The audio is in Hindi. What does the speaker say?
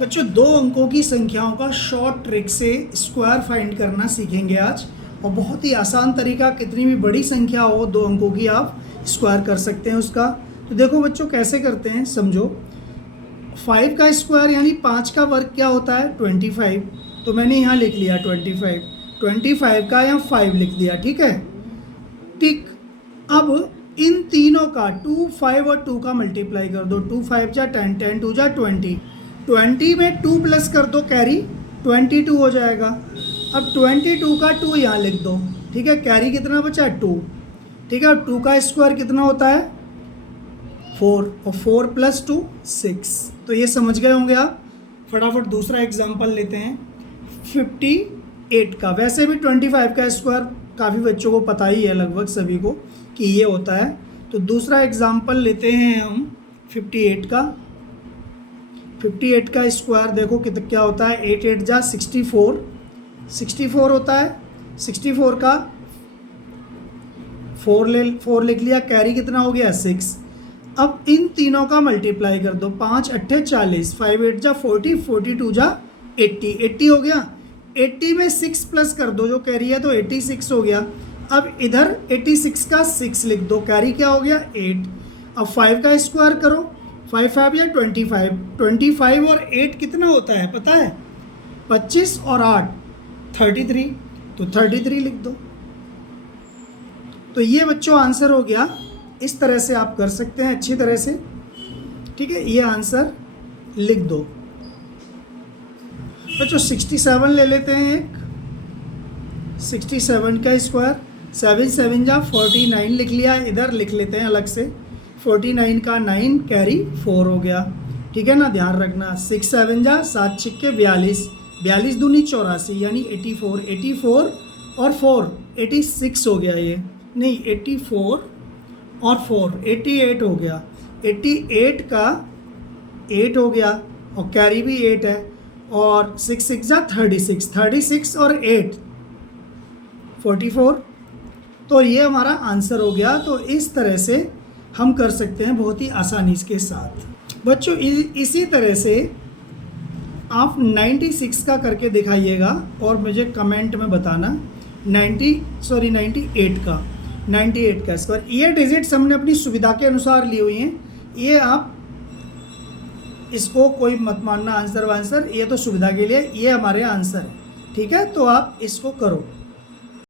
बच्चों 2 अंकों की संख्याओं का शॉर्ट ट्रिक से स्क्वायर फाइंड करना सीखेंगे आज। और बहुत ही आसान तरीका, कितनी भी बड़ी संख्या हो 2 अंकों की आप स्क्वायर कर सकते हैं उसका। तो देखो बच्चों कैसे करते हैं, समझो। 5 का स्क्वायर यानी 5 का वर्ग क्या होता है 25। तो मैंने यहाँ लिख लिया 25 का यहाँ 5 लिख दिया, ठीक है, ठीक। अब इन तीनों का 2, 5 और 2 का मल्टीप्लाई कर दो। 2 5 जा 10, 10 2 जा 20, 20 में 2 प्लस कर दो कैरी, 22 हो जाएगा। अब 22 का 2 यहाँ लिख दो, ठीक है। कैरी कितना बचा 2, ठीक है। अब 2 का स्क्वायर कितना होता है 4, और 4 + 2 6। तो ये समझ गए होंगे आप। फटाफट दूसरा एग्जाम्पल लेते हैं 58 का। वैसे भी 25 का स्क्वायर काफ़ी बच्चों को पता ही है, लगभग सभी को, कि ये होता है। तो दूसरा एग्जाम्पल लेते हैं हम 58 का। 58 का स्क्वायर देखो कितना क्या होता है, 8 8 जा 64, 64 होता है। 64 का 4 लिख लिया, कैरी कितना हो गया 6। अब इन तीनों का मल्टीप्लाई कर दो, 5 8 40, 5 8 जा 40, 42 जा 80, 80 हो गया। 80 में 6 प्लस कर दो, जो कैरी है, तो 86 हो गया। अब इधर 86 का 6 लिख दो, कैरी क्या हो गया 8। अब 5 का स्क्वायर करो, 5 5 या 25, 25 और 8 कितना होता है पता है 25 और 8 33, तो 33 लिख दो। तो ये बच्चों आंसर हो गया। इस तरह से आप कर सकते हैं अच्छी तरह से, ठीक है। ये आंसर लिख दो बच्चों। 67 ले लेते हैं एक। 67 का स्क्वायर 7 7 जा 49 लिख लिया, इधर लिख लेते हैं अलग से। 49 का 9, कैरी 4 हो गया, ठीक है ना, ध्यान रखना। 6 7 जा 7 6 42, 42 दूनी 84, यानी 84, 84 और 4 86 हो गया। ये नहीं, 84 और 4 88 हो गया। 88 का 8 हो गया, और कैरी भी 8 है, और 6 6 जा 36, 36 और 8 44। तो ये हमारा आंसर हो गया। तो इस तरह से हम कर सकते हैं बहुत ही आसानी के साथ। बच्चों इसी तरह से आप 96 का करके दिखाइएगा और मुझे कमेंट में बताना। 98 का स्क्वायर। ये डिजिट्स हमने अपनी सुविधा के अनुसार ली हुई हैं। ये आप इसको कोई मत मानना आंसर वांसर, ये तो सुविधा के लिए, ये हमारे आंसर है, ठीक है। तो आप इसको करो।